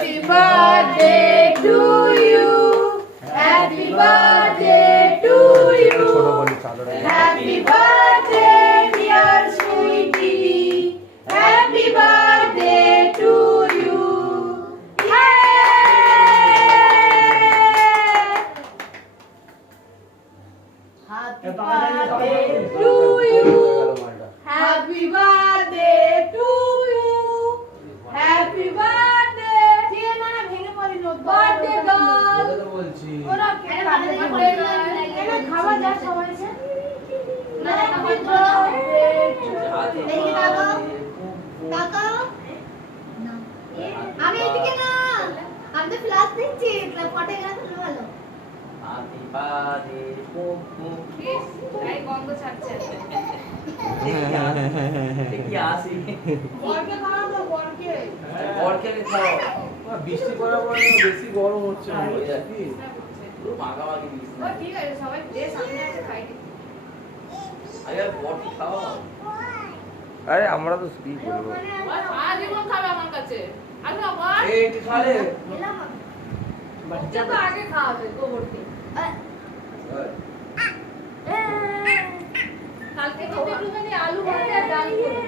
Happy birthday to you. Happy birthday to you. Happy birthday, dear sweetie. Happy birthday to you. Happy birthday to you. Happy birthday to you. Happy birthday. Birthday girl. ওরা খাবার যা সবাই আছে। Happy birthday to you. আমি এদিকে না, আমি তো ফ্ল্যাশ দিচ্ছি, ফটো গেলে তো ভালো। Happy birthday to you. এই গন্ধ ছাড়ছে। কি আসি বরকে খাওয়া দাও, বরকে। বরকে খাও। বৃষ্টি পড়ার পরে বেশি গরম হচ্ছে মনে হচ্ছে কি? পুরো মাগামাগি দিস ও ঠিক আছে, সবাই দে সামনে আছে খাই দি। আরে বরকে খাও। আরে আমরা তো কি করবো? আজীবন খাবে আমার কাছে। আচ্ছা বল। এই একটু খালে বাচ্চা তো আগে খাওয়াবে গোবরকে। কালকে তো একটুখানি আলু ভাজা আর ডাল করব।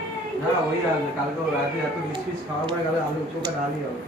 না ওই কালকে রাতে এত মিষ্টি খাওয়ার পরে গেলে আলু চোখা ডালই হবে।